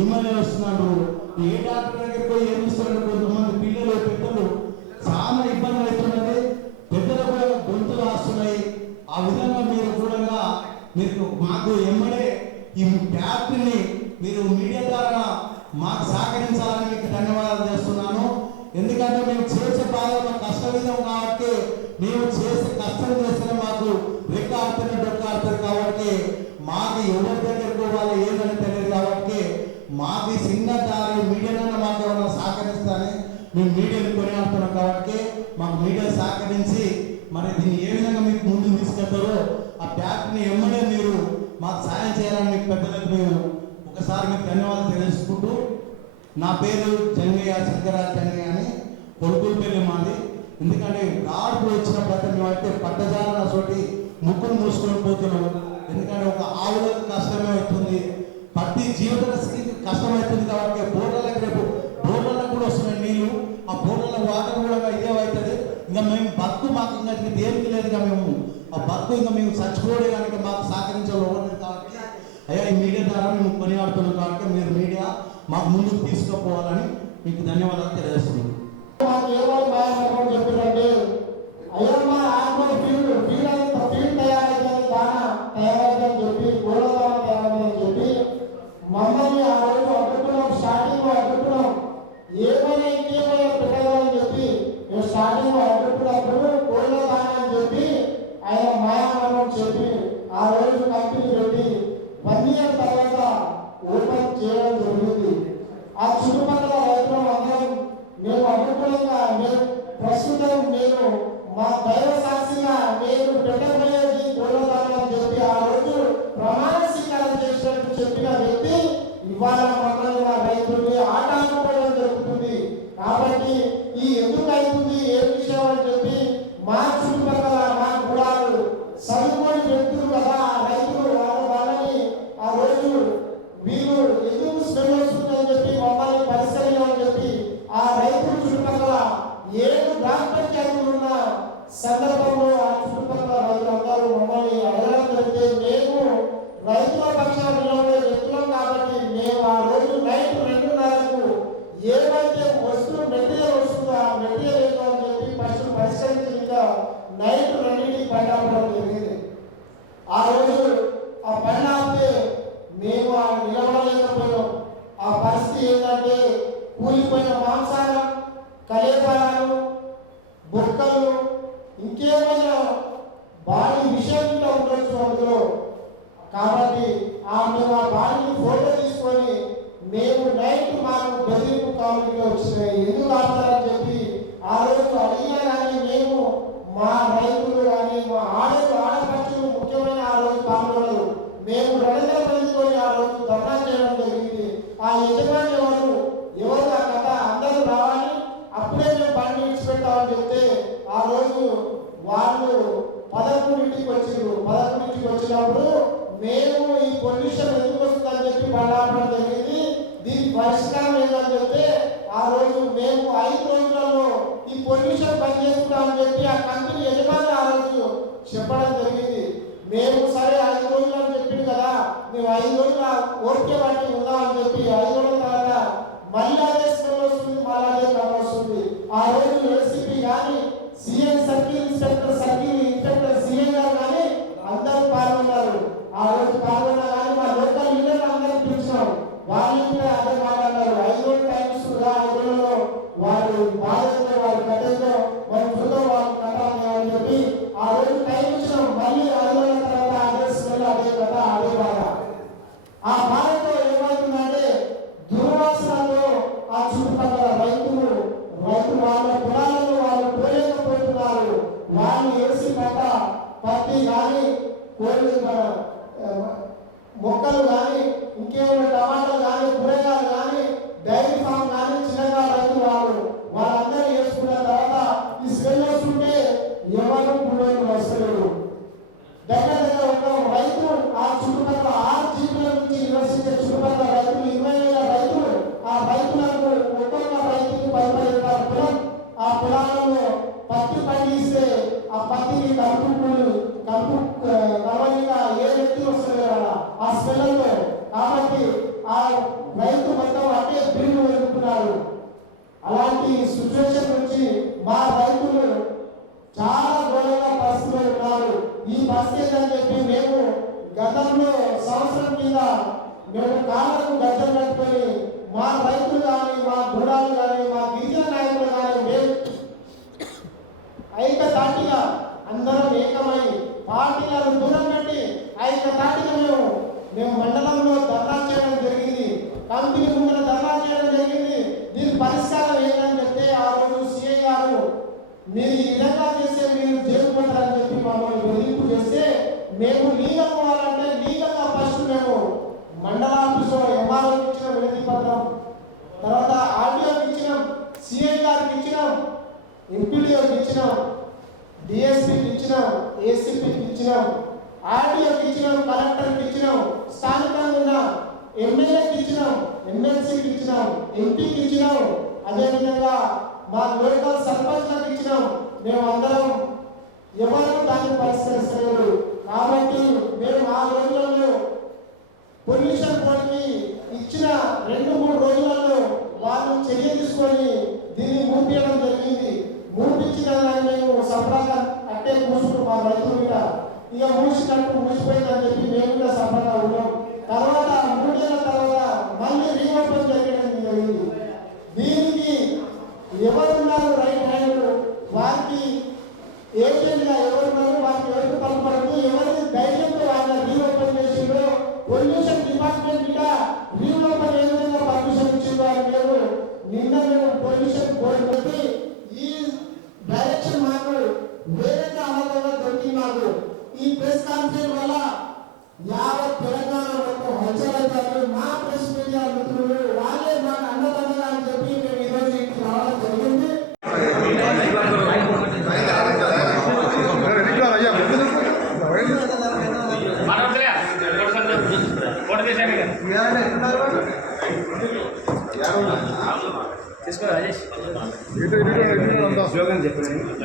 మిమ్మల్ని వస్తున్నారు ఏ డాక్టర్ దగ్గరికి పోయి ఏం ఇస్తున్నారు కొంతమంది పిల్లలు పెద్దలు చాలా ఇబ్బంది అవుతున్నది పెద్దలు కూడా గొంతులు వస్తున్నాయి ఆ విధంగా మీరు కూడా మీకు మాకు ఎమ్మడే ఈ ట్యాప్ని మీరు మీడియా ద్వారా మాకు సహకరించాలని మీకు ధన్యవాదాలు చేస్తున్నాను. ఎందుకంటే మేము చేసే బాధ కష్ట విధం కాబట్టి మేము చేసే కష్టం చేస్తే మాకు రెక్క ఆడుతున్న డొక్క ఆడుతుంది కాబట్టి మాకు ఎవరి మాది ఈ దారి మీడియాలో మాకు సహకరిస్తానే మేము మీడియాని కొనియాడుతున్నాం కాబట్టి మాకు మీడియా సహకరించి మరి దీన్ని ఏ విధంగా మీకు ముందుకు తీసుకెళ్తారో ఆ ప్యాక్ని ఎమ్మడే మీరు మాకు సాయం చేయాలని మీకు పెద్దలకు మేము ఒకసారి మీకు ధన్యవాదాలు తెలుసుకుంటూ నా పేరు జంగయ్య శంకరాజ్ జంగయ్య అని కొడుకులపల్లి మాది. ఎందుకంటే గాడుపు వచ్చినప్పుడు మేమైతే పట్టజాల చోటి ముక్కును మూసుకొని పోతున్నాం. ఎందుకంటే ఒక ఆవులకు కష్టమే అవుతుంది. ప్రతి జీవిత కష్టమవుతుంది కాబట్టి బోర్డలకు రేపు బోర్డలకు కూడా వస్తున్నాయి నీళ్ళు. ఆ బోర్ల వాటర్ కూడా ఇదే అవుతుంది. ఇంకా మేము బతుకు మాకు ఇంకా ఇది దేనికి లేదుగా మేము. ఆ బతుకు ఇంకా మేము చచ్చిపోవడే కనుక మాకు సహకరించాలి ఎవరు కాబట్టి అయ్యా ఈ మీడియా ద్వారా మేము కొనియాడుతున్నాం కాబట్టి మీరు మీడియా మాకు ముందుకు తీసుకుపోవాలని మీకు ధన్యవాదాలు తెలియజేస్తున్నాను మాకు చెప్పారంటే మేము స్టార్టింగ్లో అడ్డుకున్నప్పుడు గోడదాన అని చెప్పి ఆయన మాయమని చెప్పి ఆ రోజు కంపెనీ పెట్టి వన్ ఇయర్ తర్వాత ఓపెన్ చేయడం జరిగింది. ఆ చుట్టుపక్కల రైతులు అందరం మేము అనుకూలంగా మేము ప్రస్తుతం నేను మా దైవ సాక్షిగా నేను పెట్టబోయేది గోడదానం అని చెప్పి ఆ రోజు ప్రమాణ స్వీకారం చేసినట్టు చెప్పిన వ్యక్తి ఇవాళ మమ్మల్ని రైతుల్ని ఆట జరుగుతుంది. కాబట్టి ఈ ఎందుకు మా నైట్ రెండింటికి పడ్డాపడం జరిగింది. ఆ రోజు ఆ పని ఆపితే మేము ఆ నిలబడలేకపోయాం. ఆ పరిస్థితి ఏంటంటే కూలిపోయిన మాంసాలు కలేబరాలు బుక్కలు ఇంకేమైనా బాడీ విషయంగా ఉండొచ్చు అందులో. కాబట్టి ఆ మేము ఆ బాడీని ఫోటో తీసుకొని మేము నైట్ మాకు బెదిరింపు కాలనీలో వచ్చినాయి. ఎందుకు ఆడతారని చెప్పి ఆ రోజు అడిగినా కానీ మేము మా రైతులు కానీ మా ఆడలు ఆడపక్షులు ముఖ్యమైన ఆ రోజు పాల్గొనరు. మేము రెండు పెంచుకొని ఆ రోజు ధర్నా చేయడం జరిగింది. ఆ యజమాని ఎవరు ఎవరు ఆ కథ అందరూ రావాలి అప్పుడే మేము బండి విడిచిపెట్టామని చెప్తే ఆ రోజు వాళ్ళు పదకొండింటికి వచ్చిండ్రు పదకొండింటికి వచ్చినప్పుడు మేము ఈ పొల్యూషన్ ఎందుకు వస్తుందని చెప్పి బలాపడం జరిగింది. దీనికి పరిష్కారం ఏంటని చెప్తే ఆ రోజు మేము ఐదు రోజులలో పొల్యూషన్ పని చేసుకుంటామని చెప్పి ఆ కంపెనీ యజమాని ఆ రోజు చెప్పడం జరిగింది. మేము సరే ఐదు రోజులు అని చెప్పింది కదా మేము ఐదు రోజుల ఓకే బట్టి ఉందామని చెప్పి ఐదు రోజుల తర్వాత మళ్ళీ వాళ్ళు వేసి పంట పత్తి కానీ కోళ్ళు మొక్కలు కానీ ఇంకేమైనా టమాటాలు కానీ పత్తి కలుపు పూలు కలుపు కలవలిగా ఏ వ్యక్తి వస్తలేరు ఆ స్మెల్లతో కాబట్టి ఆ రైతు మొత్తం అదే బిల్లు వెతుకుతున్నారు అలాంటి సిచ్యువేషన్ నుంచి మా రైతులు చాలా ఘోరంగా పరిస్థితులు ఉన్నారు. ఈ పరిస్థితి అని చెప్పి మేము గతంలో సంవత్సరం మీద మేము కాళ్ళకు గద్దలు కట్టుకొని మా రైతులు కానీ మా గుడాలు కానీ మీరు ఈ విధంగా చేస్తే మీరు జైలు పడతారని చెప్పి మమ్మల్ని బెదిరింపు చేస్తే మేము లీగల్ అవ్వాలంటే లీగల్ ఫస్ట్ మేము మండల ఆఫీసులో ఎంఆర్ఓ ఇచ్చిన వినతి పత్రం. తర్వాత ఆర్టీఓకి ఇచ్చినాం సిఐ గారికి ఇచ్చినాం ఎంపీడీఓకి ఇచ్చినాం డిఎస్పీకి ఇచ్చినాం ఏసీపీకి ఇచ్చినాం ఆర్డీఓకి ఇచ్చినాం కలెక్టర్కి ఇచ్చినాం స్థానికంగా ఉన్న ఎమ్మెల్యేకి ఇచ్చినాం ఎమ్మెల్సీకి ఇచ్చినాం ఎంపీకి ఇచ్చినాం. అదేవిధంగా మా లోకల్ సర్పంచ్లకు ఇచ్చినాం మేము అందరం ఎవరు దాన్ని పరిష్కరిస్తలేరు కాబట్టి మేము ఆ రోజులలో పొల్యూషన్ బోర్డుకి ఇచ్చిన రెండు మూడు రోజులలో వాళ్ళు చర్య తీసుకొని దీన్ని మూపించడం జరిగింది. మూపించిన మేము సఫలంగా అట్టే మూసుకుంటూ మా రైతులు మీద. ఇక మూసినట్టు మూసిపోయిందని చెప్పి మేము కూడా సఫలంగా ఉన్నాం తర్వాత మూడేళ్ళ తర్వాత మళ్ళీ రీఓపెన్ చేయడం జరిగింది దీనికి ఎవరున్నారు రైట్ హ్యాండ్ వారికి ఏజెంట్గా ఎవరున్నారు వారికి ఎవరికి పలుపడదు ఎవరి ధైర్యంతో ఆయన రీఓపెన్ చేసిందో పొల్యూషన్ డిపార్ట్మెంట్ కూడా రీఓపెన్ ఏ విధంగా పర్మిషన్ ఇచ్చిందో అని మేము నిన్న మేము పొల్యూషన్ బోర్డు పెట్టి ఈ డైరెక్షన్ మాకు వేరే ఆధారంగా దొరికింది మాకు ఈ ప్రెస్ కాన్ఫరెన్స్ వల్ల యావత్ తెలంగాణ మొత్తం హల్చలవుతారు మా ప్రెస్ మీడియా మిత్రులు వాళ్ళే మాకు అన్నదండగా అని చెప్పి మేము ఈరోజు ఇక్కడికి రావడం జరిగింది తీసుకో రాజేష్